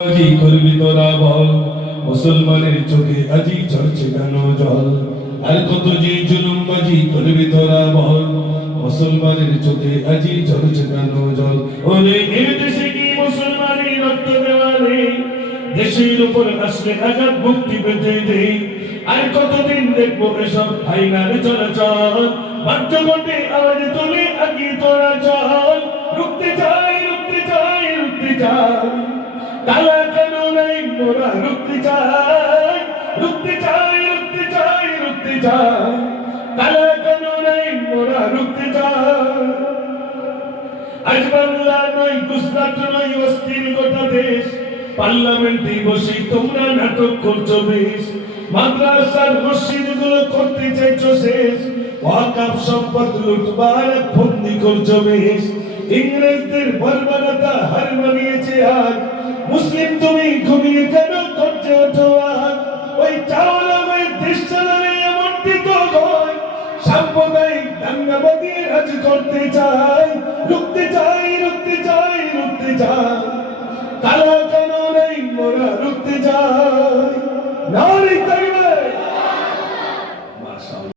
আজি করবি তোরা বল, মুসলমানের চোখে আজি ঝরছে কেন জল? আর কত যে জুলুম বাজি করবি তোরা বল, মুসলমানের চোখে আজি ঝরছে কেন জল? ওরে এ দেশে কি মুসলমানের রক্ত দেওয়া নেই? দেশের উপর আসলে আঘাত মুক্তি পেতে দেই। আর কতদিন দেখবো এসব আইনার চলাচল? বাধ্য করতে আওয়াজ তুলে আগে তোরা চল। রুখতে চাই, রুখতে চাই, রুখতে চাই, কালা কানুনে মোরা রুখতে চাই, রুখতে চাই, রুখতে চাই, রুখতে চাই, কালা কানুনে মোরা রুখতে চাই। আজ বাংলা নয়, গুজরাট নয়, অস্থির গোটা দেশ। পার্লামেন্টে বসে তোমরা নাটক করছো বেশ। মাদ্রাসার মসজিদগুলো করতে চাইছো শেষ। ওয়াকফ সম্পদ লুটবার বন্দি করছো বেশ। ইংরেজদের বর্বরতা হার মানিয়েছে আজ। মুসলিম তুমি ঘুমিয়ে কেন করছে ওঠো আজ? ওই চাওয়ালামের দেশ চালালে এমনটি তো হয়। সাম্প্রদায়িক দাঙ্গাবাদী রাজ করতে চাই। রুখতে চাই, রুখতে চাই, রুখতে চাই, কালা কানুনে মোরা রুখতে চাই। নারী